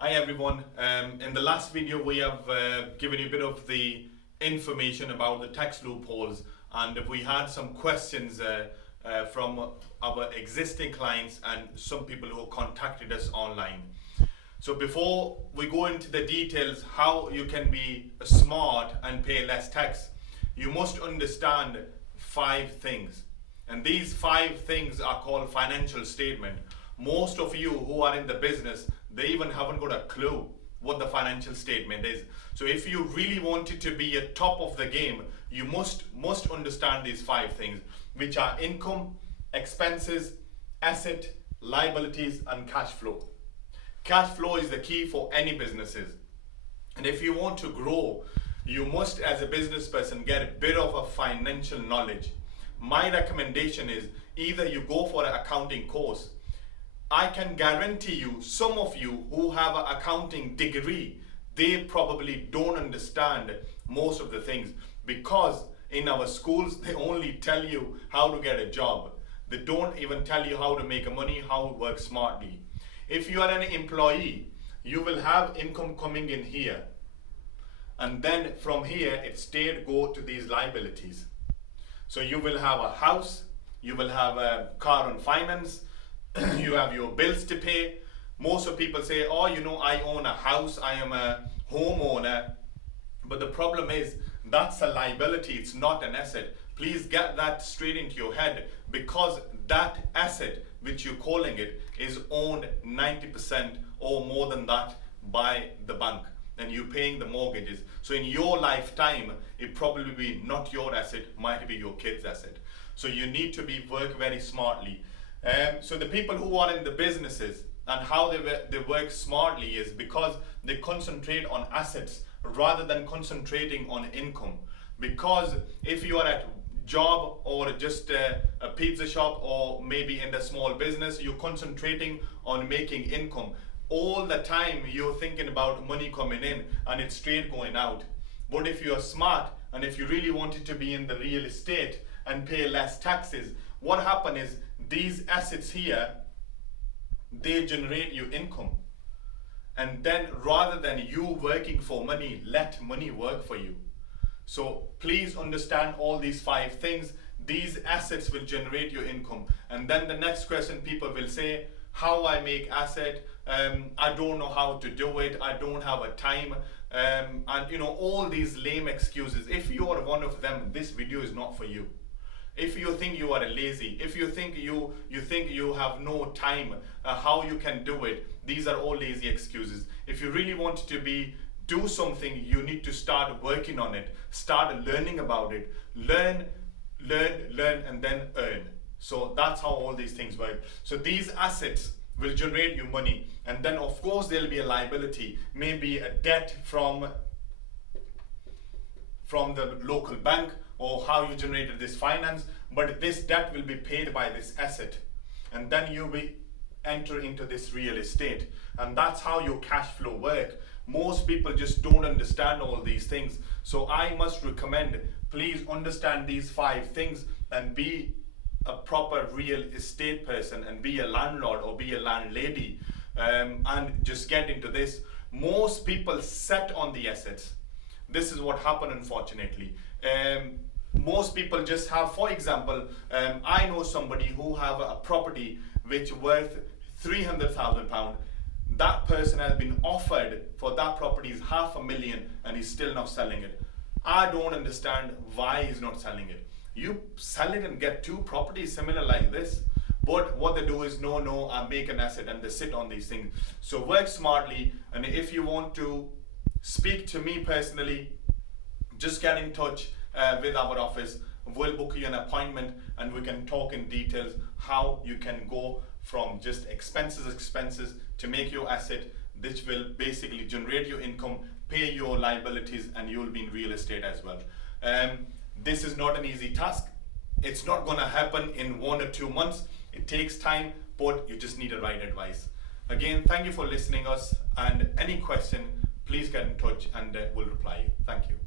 Hi everyone. In the last video we have given you a bit of the information about the tax loopholes, and we had some questions from our existing clients and some people who contacted us online. So before we go into the details how you can be smart and pay less tax, you must understand 5 things. And these 5 things are called financial statement. Most of you who are in the business, they even haven't got a clue what the financial statement is. So if you really wanted to be at top of the game, you must understand these 5 things, which are income, expenses, asset, liabilities, and cash flow. Cash flow is the key for any businesses. And if you want to grow, you must, as a business person, get a bit of a financial knowledge. My recommendation is either you go for an accounting course. I can guarantee you, some of you who have an accounting degree, they probably don't understand most of the things, because in our schools they only tell you how to get a job. They don't even tell you how to make money, how to work smartly. If you are an employee, you will have income coming in here, and then from here it straight go to these liabilities. So you will have a house, you will have a car on finance, you have your bills to pay. Most of people say, oh, I own a house, I am a homeowner. But the problem is, that's a liability, it's not an asset. Please get that straight into your head, because that asset, which you're calling it, is owned 90% or more than that by the bank, and you're paying the mortgages. So in your lifetime, it probably be not your asset, might be your kid's asset. So you need to work very smartly. So the people who are in the businesses and how they work smartly is because they concentrate on assets rather than concentrating on income. Because if you are at job or just a pizza shop or maybe in the small business, you're concentrating on making income. All the time you're thinking about money coming in and it's straight going out. But if you're smart and if you really wanted to be in the real estate and pay less taxes, what happens is these assets here, they generate you income. And then rather than you working for money, let money work for you. So please understand all these 5 things. These assets will generate your income. And then the next question people will say, how I make asset, I don't know how to do it, I don't have a time, and all these lame excuses. If you are one of them, this video is not for you. If you think you are lazy, if you think you have no time, how you can do it, these are all lazy excuses. If you really want to do something, you need to start working on it, start learning about it, learn, and then earn. So that's how all these things work. So these assets will generate you money, and then of course there'll be a liability, maybe a debt from the local bank, or how you generated this finance, but this debt will be paid by this asset, and then you will enter into this real estate, and that's how your cash flow work. Most people just don't understand all these things. So I must recommend, please understand these 5 things and be a proper real estate person and be a landlord or be a landlady, and just get into this. Most people set on the assets. This is what happened, unfortunately. Most people just have, for example, I know somebody who have a property which worth £300,000. That person has been offered for that property is £500,000 and he's still not selling it. I don't understand why he's not selling it. You sell it and get 2 properties similar like this. But what they do is, no, I make an asset, and they sit on these things. So work smartly, and if you want to speak to me personally, just get in touch with our office. We'll book you an appointment and we can talk in details how you can go from just expenses to make your asset, which will basically generate your income, pay your liabilities, and you'll be in real estate as well. This is not an easy task. It's not going to happen in 1 or 2 months. It takes time, but you just need the right advice. Again, thank you for listening us, and any question, please get in touch and we'll reply you. Thank you.